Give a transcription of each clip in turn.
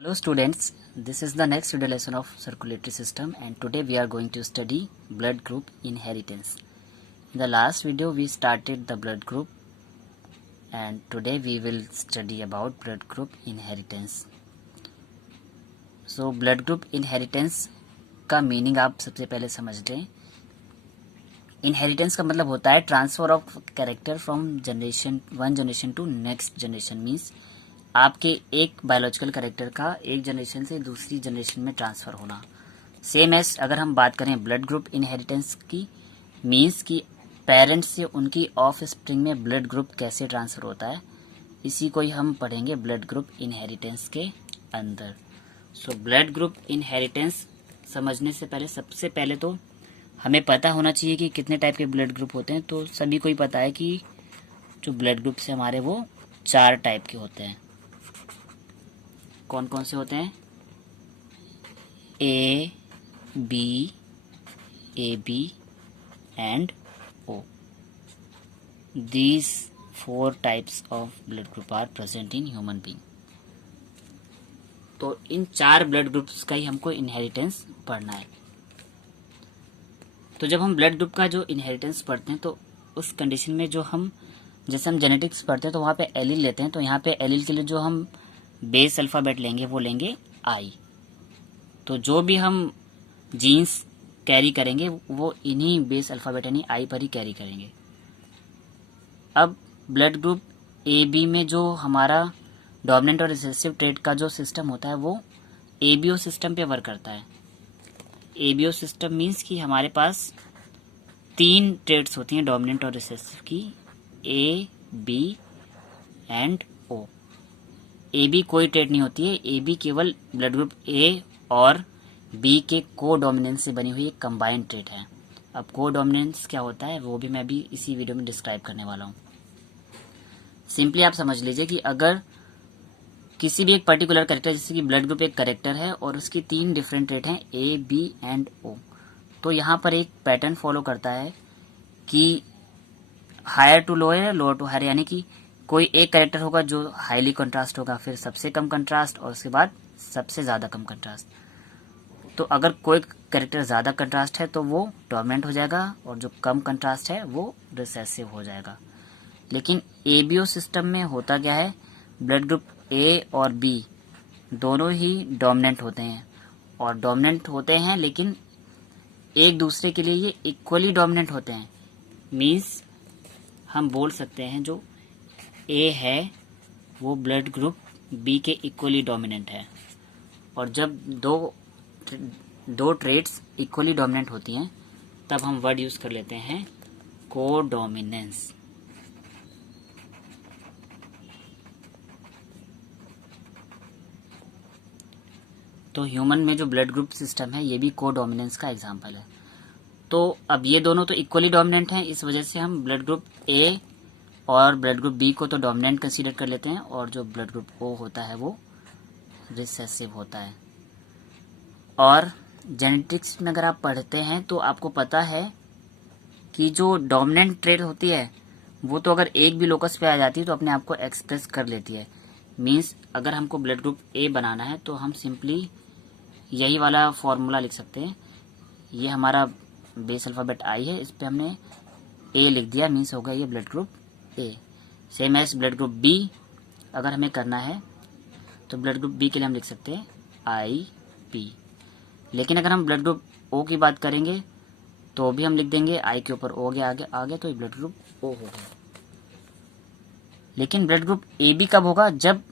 Hello students, this is the next video lesson of circulatory system and today we are going to study blood group inheritance. In the last video we started the blood group and today we will study about blood group inheritance. So blood group inheritance का meaning आप सबसे पहले समझ लें. Inheritance का मतलब होता है transfer of character from generation one generation to next generation. Means आपके एक बायोलॉजिकल कैरेक्टर का एक जनरेशन से दूसरी जनरेशन में ट्रांसफर होना. सेम एज अगर हम बात करें ब्लड ग्रुप इनहेरिटेंस की, मीन्स कि पेरेंट्स से उनकी ऑफ स्प्रिंग में ब्लड ग्रुप कैसे ट्रांसफर होता है, इसी को ही हम पढ़ेंगे ब्लड ग्रुप इनहेरिटेंस के अंदर. सो ब्लड ग्रुप इनहेरिटेंस समझने से पहले सबसे पहले तो हमें पता होना चाहिए कि कितने टाइप के ब्लड ग्रुप होते हैं. तो सभी को ही पता है कि जो ब्लड ग्रुप से हमारे वो 4 टाइप के होते हैं. कौन कौन से होते हैं? A B and O. These 4 types of blood group are present in human being. तो इन 4 ब्लड ग्रुप्स का ही हमको इनहेरिटेंस पढ़ना है. तो जब हम ब्लड ग्रुप का जो इनहेरिटेंस पढ़ते हैं तो उस कंडीशन में जो हम जैसे हम जेनेटिक्स पढ़ते हैं तो वहाँ पे एलील लेते हैं. तो यहाँ पे एलील के लिए जो हम बेस अल्फ़ाबेट लेंगे वो लेंगे आई. तो जो भी हम जीन्स कैरी करेंगे वो इन्हीं बेस अल्फ़ाबेट यानी आई पर ही कैरी करेंगे. अब ब्लड ग्रुप ए बी में जो हमारा डोमिनेंट और रिसेसिव ट्रेट का जो सिस्टम होता है वो एबीओ सिस्टम पे वर्क करता है. एबीओ सिस्टम मीन्स कि हमारे पास 3 ट्रेट्स होती हैं डोमिनेंट और रिसेसिव की, A B and O. A B कोई ट्रेट नहीं होती है. ए बी केवल ब्लड ग्रुप ए और बी के को डोमिनेंस से बनी हुई एक कंबाइंड ट्रेट है. अब को डोमिनेंस क्या होता है वो भी मैं भी इसी वीडियो में डिस्क्राइब करने वाला हूँ. सिंपली आप समझ लीजिए कि अगर किसी भी एक पर्टिकुलर कैरेक्टर, जैसे कि ब्लड ग्रुप एक कैरेक्टर है और उसकी 3 डिफरेंट ट्रेट हैं ए बी एंड ओ, तो यहाँ पर एक पैटर्न फॉलो करता है कि higher to lower, lower to higher. यानी कि कोई एक कैरेक्टर होगा जो हाईली कंट्रास्ट होगा, फिर सबसे कम कंट्रास्ट और उसके बाद सबसे ज़्यादा कम कंट्रास्ट. तो अगर कोई कैरेक्टर ज़्यादा कंट्रास्ट है तो वो डोमिनेंट हो जाएगा और जो कम कंट्रास्ट है वो रिसेसिव हो जाएगा. लेकिन एबीओ सिस्टम में होता क्या है, ब्लड ग्रुप ए और बी दोनों ही डोमिनेंट होते हैं. और डोमिनेंट होते हैं लेकिन एक दूसरे के लिए ये इक्वली डोमिनेंट होते हैं. मीन्स हम बोल सकते हैं जो ए है वो ब्लड ग्रुप बी के इक्वली डोमिनेंट है. और जब दो ट्रेट्स इक्वली डोमिनेंट होती हैं तब हम वर्ड यूज कर लेते हैं को डोमिनेंस. तो ह्यूमन में जो ब्लड ग्रुप सिस्टम है ये भी को डोमिनेंस का एग्जाम्पल है. तो अब ये दोनों तो इक्वली डोमिनेंट हैं, इस वजह से हम ब्लड ग्रुप ए और ब्लड ग्रुप बी को तो डोमिनेंट कंसीडर कर लेते हैं और जो ब्लड ग्रुप ओ होता है वो रिसेसिव होता है. और जेनेटिक्स में अगर आप पढ़ते हैं तो आपको पता है कि जो डोमिनेंट ट्रेट होती है वो तो अगर एक भी लोकस पे आ जाती है तो अपने आप को एक्सप्रेस कर लेती है. मीन्स अगर हमको ब्लड ग्रुप ए बनाना है तो हम सिंपली यही वाला फॉर्मूला लिख सकते हैं. ये हमारा बेस अल्फ़ाबेट आई है, इस पे हमने ए लिख दिया, मीन्स हो गया ये blood group A. Same as blood group B अगर हमें करना है तो ब्लड ग्रुप बी के लिए हम लिख सकते हैं आई पी. लेकिन अगर हम ब्लड ग्रुप ओ की बात करेंगे तो भी हम लिख देंगे आई के ऊपर ओ गया आगे तो ये ब्लड ग्रुप ओ हो गया. लेकिन ब्लड ग्रुप ए बी कब होगा, जब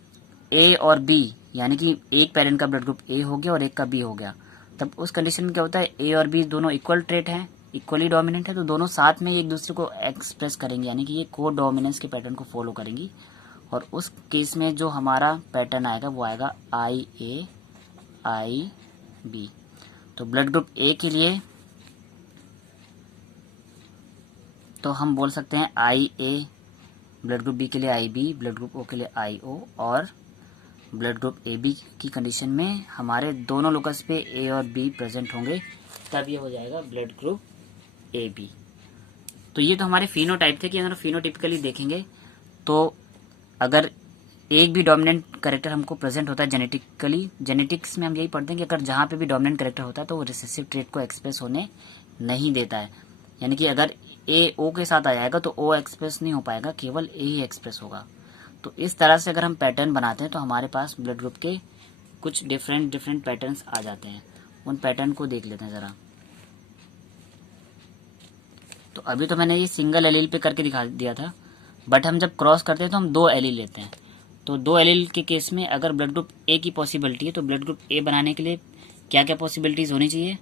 ए और बी यानी कि एक पेरेंट का ब्लड ग्रुप ए हो गया और एक का बी हो गया. तब उस कंडीशन में क्या होता है, ए और बी दोनों इक्वल ट्रेट हैं, इक्वली डोमिनेंट है, तो दोनों साथ में एक दूसरे को एक्सप्रेस करेंगे यानी कि ये को डोमिनेंस के पैटर्न को फॉलो करेंगी. और उस केस में जो हमारा पैटर्न आएगा वो आएगा आई ए आई बी. तो ब्लड ग्रुप ए के लिए तो हम बोल सकते हैं आई ए, ब्लड ग्रुप बी के लिए आई बी, ब्लड ग्रुप ओ के लिए आई ओ. और ब्लड ग्रुप ए बी की कंडीशन में हमारे दोनों लोकस पे ए और बी प्रेजेंट होंगे तब ये हो जाएगा ब्लड ग्रुप ए बी. तो ये तो हमारे फिनोटाइप थे कि अगर फिनोटिपिकली देखेंगे तो अगर एक भी डोमिनेंट कैरेक्टर हमको प्रेजेंट होता है जेनेटिकली, जेनेटिक्स में हम यही पढ़ते हैं कि अगर जहाँ पे भी डोमिनेंट कैरेक्टर होता है तो वो रिसेसिव ट्रेट को एक्सप्रेस होने नहीं देता है। यानी कि अगर ए ओ के साथ आ जाएगा तो ओ एक्सप्रेस नहीं हो पाएगा, केवल ए ही एक्सप्रेस होगा। तो इस तरह से अगर हम पैटर्न बनाते हैं तो हमारे पास ब्लड ग्रुप के कुछ डिफरेंट पैटर्न्स आ जाते हैं। उन पैटर्न को देख लेते हैं ज़रा। तो अभी तो मैंने ये सिंगल एलील पे करके दिखा दिया था, बट हम जब क्रॉस करते हैं तो हम 2 एलील लेते हैं। तो 2 एलील के केस में अगर ब्लड ग्रुप ए की पॉसिबिलिटी है तो ब्लड ग्रुप ए बनाने के लिए क्या क्या पॉसिबिलिटीज़ होनी चाहिए?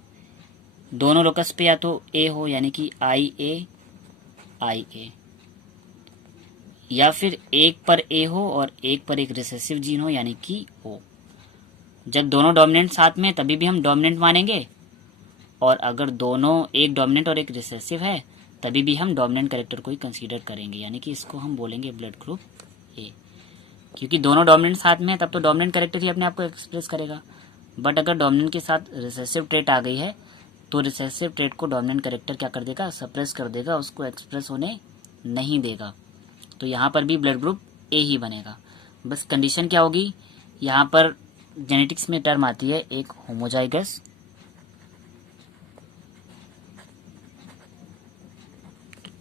दोनों लोकस पे या तो ए हो यानी कि आई ए, या फिर एक पर ए हो और एक पर एक रिसेसिव जीन हो यानी कि ओ। जब दोनों डोमिनेंट साथ में तभी भी हम डोमिनेंट मानेंगे, और अगर दोनों एक डोमिनेंट और एक रिसेसिव है तभी भी हम डोमिनेंट कैरेक्टर को ही कंसीडर करेंगे, यानी कि इसको हम बोलेंगे ब्लड ग्रुप ए। क्योंकि दोनों डोमिनेंट साथ में है तब तो डोमिनेंट कैरेक्टर ही अपने आप को एक्सप्रेस करेगा। बट अगर डोमिनेंट के साथ रिसेसिव ट्रेट आ गई है तो रिसेसिव ट्रेट को डोमिनेंट कैरेक्टर क्या कर देगा? सप्रेस कर देगा, उसको एक्सप्रेस होने नहीं देगा। तो यहाँ पर भी ब्लड ग्रुप ए ही बनेगा। बस कंडीशन क्या होगी? यहाँ पर जेनेटिक्स में टर्म आती है एक होमोजाइगस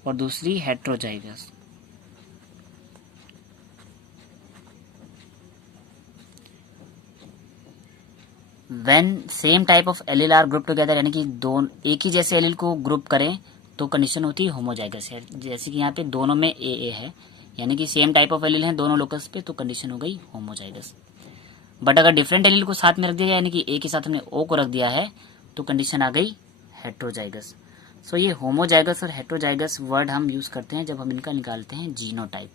और दूसरी heterozygous. When same type of allele are group together, यानी कि दोनों एक ही जैसे एलील को ग्रुप करें तो कंडीशन होती है होमोजाइगस है। जैसे कि यहाँ पे दोनों में ए है, यानी कि सेम टाइप ऑफ एलील हैं दोनों लोकस पे, तो कंडीशन हो गई होमोजाइगस। बट अगर डिफरेंट एलील को साथ में रख दिया यानी कि ए के साथ हमने ओ को रख दिया है तो कंडीशन आ गई हेट्रोजाइगस। सो ये होमोजाइगस और हेट्रोजाइगस वर्ड हम यूज करते हैं जब हम इनका निकालते हैं जीनोटाइप।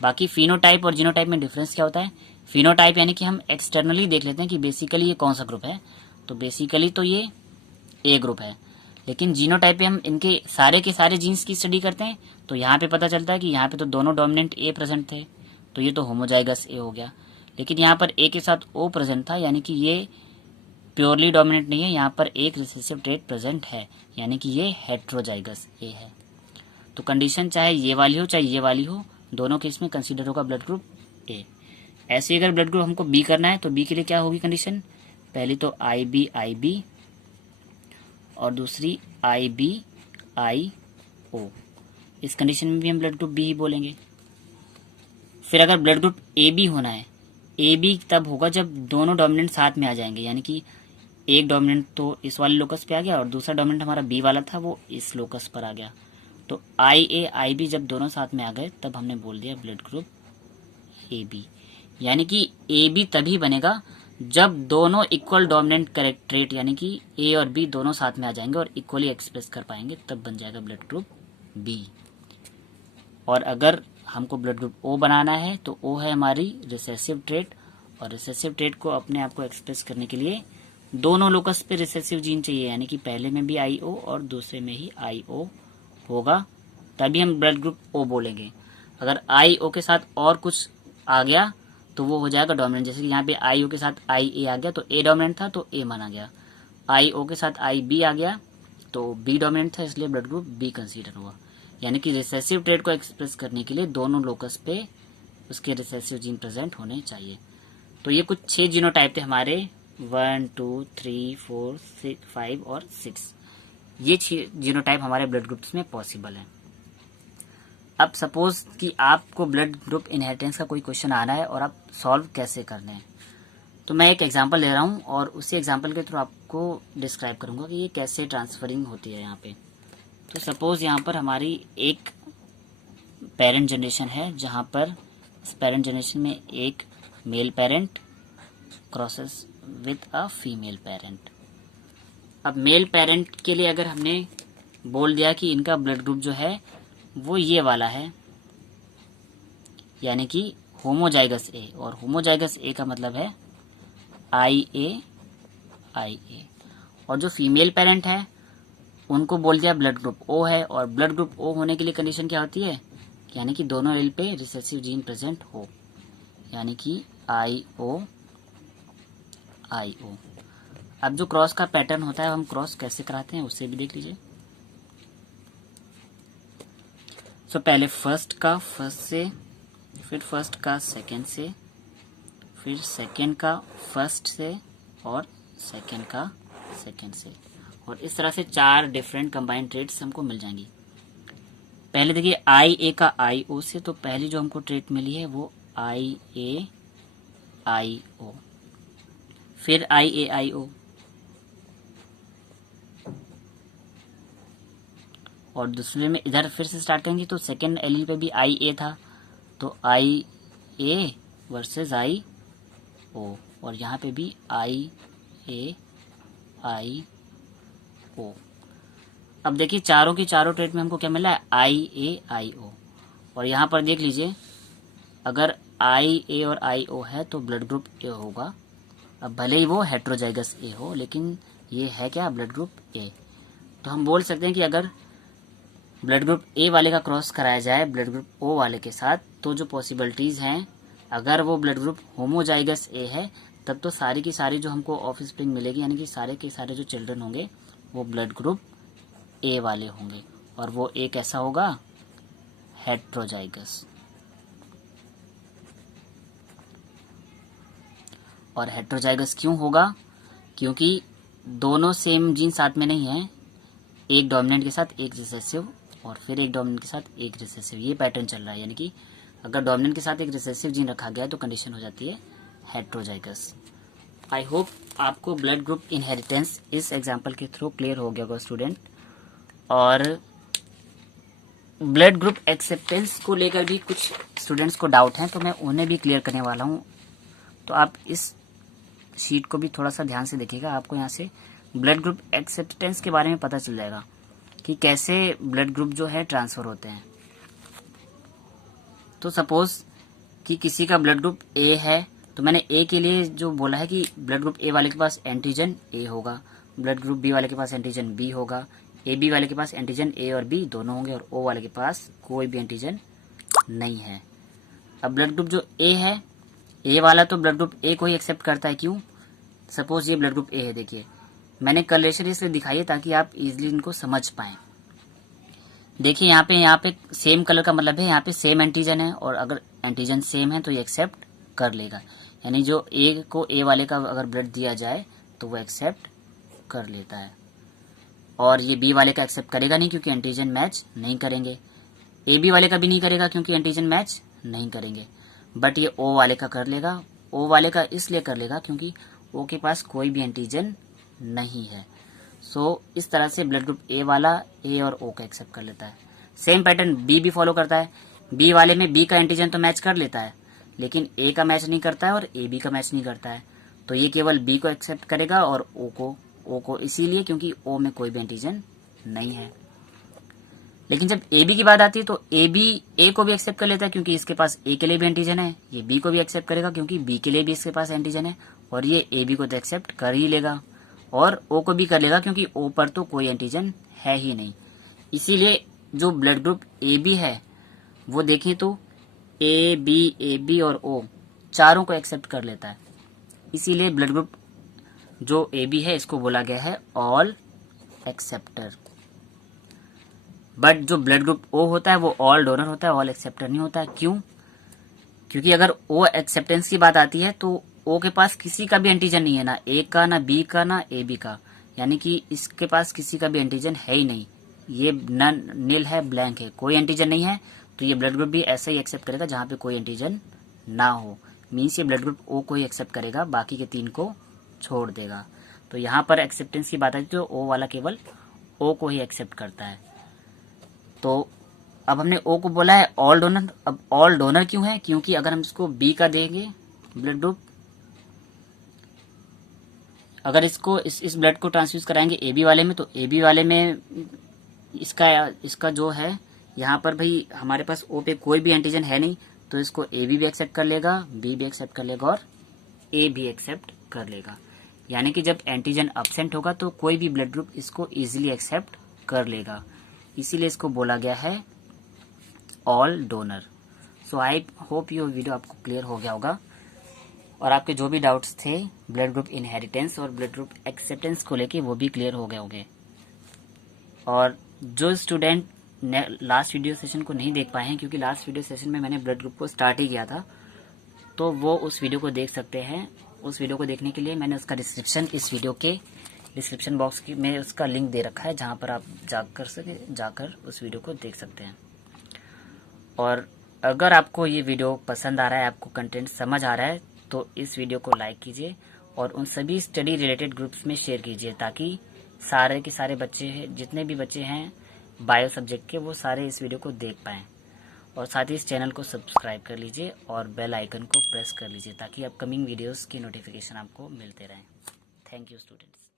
बाकी फिनोटाइप और जीनोटाइप में डिफरेंस क्या होता है? फिनोटाइप यानी कि हम एक्सटर्नली देख लेते हैं कि बेसिकली ये कौन सा ग्रुप है, तो बेसिकली तो ये ए ग्रुप है। लेकिन जीनोटाइप पे हम इनके सारे के सारे जीन्स की स्टडी करते हैं तो यहाँ पे पता चलता है कि यहाँ पे तो दोनों डोमिनेंट ए प्रेजेंट थे, तो ये तो होमोजाइगस ए हो गया। लेकिन यहाँ पर ए के साथ ओ प्रेजेंट था, यानी कि ये प्योरली डोमिनेंट नहीं है, यहाँ पर एक रिसेसिव ट्रेट प्रेजेंट है, यानी कि ये हेट्रोजाइगस ए है। तो कंडीशन चाहे ये वाली हो चाहे ये वाली हो, दोनों केस में कंसीडर होगा ब्लड ग्रुप ए। ऐसे अगर ब्लड ग्रुप हमको बी करना है तो बी के लिए क्या होगी कंडीशन? पहली तो आई बी और दूसरी आई ओ। इस कंडीशन में भी हम ब्लड ग्रुप बी ही बोलेंगे। फिर अगर ब्लड ग्रुप ए बी होना है, ए बी तब होगा जब दोनों डोमिनेंट साथ में आ जाएंगे, यानी कि एक डोमिनेंट तो इस वाले लोकस पे आ गया और दूसरा डोमिनेंट हमारा बी वाला था वो इस लोकस पर आ गया। तो आई बी जब दोनों साथ में आ गए तब हमने बोल दिया ब्लड ग्रुप ए बी। यानी कि ए बी तभी बनेगा जब दोनों इक्वल डोमिनेंट कैरेक्टरेट यानी कि ए और बी दोनों साथ में आ जाएंगे और इक्वली एक्सप्रेस कर पाएंगे, तब बन जाएगा ब्लड ग्रुप बी। और अगर हमको ब्लड ग्रुप ओ बनाना है तो ओ है हमारी रिसेसिव ट्रेट, और रिसेसिव ट्रेट को अपने आप को एक्सप्रेस करने के लिए दोनों लोकस पे रिसेसिव जीन चाहिए, यानी कि पहले में भी आई ओ और दूसरे में ही आई ओ होगा, तभी हम ब्लड ग्रुप ओ बोलेंगे। अगर आई ओ के साथ और कुछ आ गया तो वो हो जाएगा डोमिनेंट। जैसे कि यहाँ पे आई ओ के साथ आई ए आ गया तो ए डोमिनेंट था तो ए माना गया, आई ओ के साथ आई बी आ गया तो बी डोमिनेंट था, इसलिए ब्लड ग्रुप बी कंसीडर हुआ। यानी कि रिसेसिव ट्रेट को एक्सप्रेस करने के लिए दोनों लोकस पे उसके रिसेसिव जीन प्रेजेंट होने चाहिए। तो ये कुछ 6 जीनोटाइप थे हमारे, 1 2 3 4 6 5 और 6। ये 6 जीनोटाइप हमारे ब्लड ग्रुप्स में पॉसिबल है। अब सपोज कि आपको ब्लड ग्रुप इनहेरिटेंस का कोई क्वेश्चन आना है और आप सॉल्व कैसे करने हैं, तो मैं एक एग्जांपल ले रहा हूँ और उसी एग्जांपल के थ्रू आपको डिस्क्राइब करूँगा कि ये कैसे ट्रांसफरिंग होती है यहाँ पे। तो सपोज यहाँ पर हमारी एक पेरेंट जनरेशन है जहाँ पर इस पेरेंट जनरेशन में एक male parent crosses with a female parent. अब मेल पेरेंट के लिए अगर हमने बोल दिया कि इनका ब्लड ग्रुप जो है वो ये वाला है, यानी कि होमोजाइगस ए, और होमोजाइगस ए का मतलब है आई ए, और जो फीमेल पेरेंट है उनको बोल दिया ब्लड ग्रुप ओ है, और ब्लड ग्रुप ओ होने के लिए कंडीशन क्या होती है? यानी कि दोनों एलील पे रिसेसिव जीन प्रेजेंट हो, यानी कि आई ओ। अब जो क्रॉस का पैटर्न होता है हम क्रॉस कैसे कराते हैं उससे भी देख लीजिए। पहले फर्स्ट से फिर फर्स्ट का सेकंड से, फिर सेकंड का फर्स्ट से, और सेकंड का सेकंड से, और इस तरह से 4 डिफरेंट कंबाइंड ट्रेड्स हमको मिल जाएंगी। पहले देखिए आई ए का आई ओ से, तो पहली जो हमको ट्रेड मिली है वो आई ए आई ओ, फिर आई ए आई ओ, और दूसरे में इधर फिर से स्टार्ट करेंगे तो सेकेंड एलिल पे भी आई ए था, तो आई ए वर्सेस आई ओ, और यहाँ पे भी आई ए आई ओ। अब देखिए चारों की चारों ट्रेड में हमको क्या मिला है, आई ए आई ओ, और यहाँ पर देख लीजिए अगर आई ए और आई ओ है तो ब्लड ग्रुप ए होगा। अब भले ही वो हेट्रोजाइगस ए हो, लेकिन ये है क्या, ब्लड ग्रुप ए। तो हम बोल सकते हैं कि अगर ब्लड ग्रुप ए वाले का क्रॉस कराया जाए ब्लड ग्रुप ओ वाले के साथ, तो जो पॉसिबिलिटीज़ हैं, अगर वो ब्लड ग्रुप होमोजाइगस ए है तब तो सारी की सारी जो हमको ऑफस्प्रिंग मिलेगी, यानी कि सारे के सारे जो चिल्ड्रन होंगे वो ब्लड ग्रुप ए वाले होंगे, और वो ए कैसा होगा, हेट्रोजाइगस। और हेट्रोजाइगस क्यों होगा, क्योंकि दोनों सेम जीन साथ में नहीं है, एक डोमिनेंट के साथ एक रिसेसिव, और फिर एक डोमिनेंट के साथ एक रिसेसिव, ये पैटर्न चल रहा है। यानी कि अगर डोमिनेंट के साथ एक रिसेसिव जीन रखा गया है तो कंडीशन हो जाती है हेट्रोजाइगस। आई होप आपको ब्लड ग्रुप इनहेरिटेंस इस एग्जाम्पल के थ्रू क्लियर हो गया होगा स्टूडेंट। और ब्लड ग्रुप एक्सेप्टेंस को लेकर भी कुछ स्टूडेंट्स को डाउट हैं, तो मैं उन्हें भी क्लियर करने वाला हूँ। तो आप इस शीट को भी थोड़ा सा ध्यान से देखिएगा, आपको यहाँ से ब्लड ग्रुप एक्सेप्टेंस के बारे में पता चल जाएगा कि कैसे ब्लड ग्रुप जो है ट्रांसफर होते हैं। तो सपोज कि किसी का ब्लड ग्रुप ए है, तो मैंने ए के लिए जो बोला है कि ब्लड ग्रुप ए वाले के पास एंटीजन ए होगा, ब्लड ग्रुप बी वाले के पास एंटीजन बी होगा, ए बी वाले के पास एंटीजन ए और बी दोनों होंगे, और ओ वाले के पास कोई भी एंटीजन नहीं है। अब ब्लड ग्रुप जो ए है, ए वाला तो ब्लड ग्रुप ए को ही एक्सेप्ट करता है। क्यों, सपोज ये ब्लड ग्रुप ए है, देखिए मैंने कलरेशन इसलिए दिखाई है ताकि आप इजीली इनको समझ पाएं। देखिए यहाँ पे सेम कलर का मतलब है यहाँ पे सेम एंटीजन है, और अगर एंटीजन सेम है तो ये एक्सेप्ट कर लेगा। यानी जो ए को ए वाले का अगर ब्लड दिया जाए तो वो एक्सेप्ट कर लेता है, और ये बी वाले का एक्सेप्ट करेगा नहीं क्योंकि एंटीजन मैच नहीं करेंगे, ए बी वाले का भी नहीं करेगा क्योंकि एंटीजन मैच नहीं करेंगे, बट ये ओ वाले का कर लेगा। ओ वाले का इसलिए कर लेगा क्योंकि ओ के पास कोई भी एंटीजन नहीं है। सो इस तरह से ब्लड ग्रुप ए वाला ए और ओ का एक्सेप्ट कर लेता है। सेम पैटर्न बी भी फॉलो करता है। बी वाले में बी का एंटीजन तो मैच कर लेता है, लेकिन ए का मैच नहीं करता है और ए बी का मैच नहीं करता है, तो ये केवल बी को एक्सेप्ट करेगा और ओ को इसीलिए क्योंकि ओ में कोई भी एंटीजन नहीं है। लेकिन जब ए बी की बात आती है तो ए बी ए को भी एक्सेप्ट कर लेता है क्योंकि इसके पास ए के लिए भी एंटीजन है, ये बी को भी एक्सेप्ट करेगा क्योंकि बी के लिए भी इसके पास एंटीजन है, और ये ए बी को तो एक्सेप्ट कर ही लेगा, और ओ को भी कर लेगा क्योंकि ओ पर तो कोई एंटीजन है ही नहीं। इसीलिए जो ब्लड ग्रुप ए बी है वो देखें तो ए बी और ओ चारों को एक्सेप्ट कर लेता है। इसीलिए ब्लड ग्रुप जो ए बी है इसको बोला गया है ऑल एक्सेप्टर। बट जो ब्लड ग्रुप ओ होता है वो ऑल डोनर होता है, ऑल एक्सेप्टर नहीं होता है। क्यों, क्योंकि अगर ओ एक्सेप्टेंस की बात आती है तो ओ के पास किसी का भी एंटीजन नहीं है, ना ए का, ना बी का, ना ए बी का, यानी कि इसके पास किसी का भी एंटीजन है ही नहीं, ये नन नील है, ब्लैंक है, कोई एंटीजन नहीं है। तो ये ब्लड ग्रुप भी ऐसा ही एक्सेप्ट करेगा जहां पे कोई एंटीजन ना हो। मीन्स ये ब्लड ग्रुप ओ को ही एक्सेप्ट करेगा, बाकी के 3 को छोड़ देगा। तो यहाँ पर एक्सेप्टेंस की बात आती है तो ओ वाला केवल ओ को ही एक्सेप्ट करता है। तो अब हमने ओ को बोला है ऑल डोनर। अब ऑल डोनर क्यों है, क्योंकि अगर हम इसको बी का देंगे ब्लड ग्रुप, अगर इसको इस ब्लड को ट्रांसफ्यूज कराएंगे ए बी वाले में, तो ए बी वाले में इसका जो है यहाँ पर भाई हमारे पास ओ पे कोई भी एंटीजन है नहीं, तो इसको ए बी एक्सेप्ट कर लेगा, बी भी एक्सेप्ट कर लेगा और ए भी एक्सेप्ट कर लेगा। यानी कि जब एंटीजन अब्सेंट होगा तो कोई भी ब्लड ग्रुप इसको इजीली एक्सेप्ट कर लेगा, इसीलिए इसको बोला गया है all donor. So I hope ये वीडियो आपको क्लियर हो गया होगा, और आपके जो भी डाउट्स थे ब्लड ग्रुप इनहेरिटेंस और ब्लड ग्रुप एक्सेप्टेंस को लेके वो भी क्लियर हो गए होंगे। और जो स्टूडेंट लास्ट वीडियो सेशन को नहीं देख पाए हैं, क्योंकि लास्ट वीडियो सेशन में मैंने ब्लड ग्रुप को स्टार्ट ही किया था, तो वो उस वीडियो को देख सकते हैं। उस वीडियो को देखने के लिए मैंने उसका डिस्क्रिप्शन, इस वीडियो के डिस्क्रिप्शन बॉक्स की में उसका लिंक दे रखा है, जहाँ पर आप जाकर उस वीडियो को देख सकते हैं। और अगर आपको ये वीडियो पसंद आ रहा है, आपको कंटेंट समझ आ रहा है, तो इस वीडियो को लाइक कीजिए और उन सभी स्टडी रिलेटेड ग्रुप्स में शेयर कीजिए, ताकि सारे के सारे बच्चे हैं, जितने भी बच्चे हैं बायो सब्जेक्ट के, वो सारे इस वीडियो को देख पाएँ। और साथ ही इस चैनल को सब्सक्राइब कर लीजिए और बेल आइकन को प्रेस कर लीजिए, ताकि अपकमिंग वीडियोस की नोटिफिकेशन आपको मिलते रहें। Thank you students.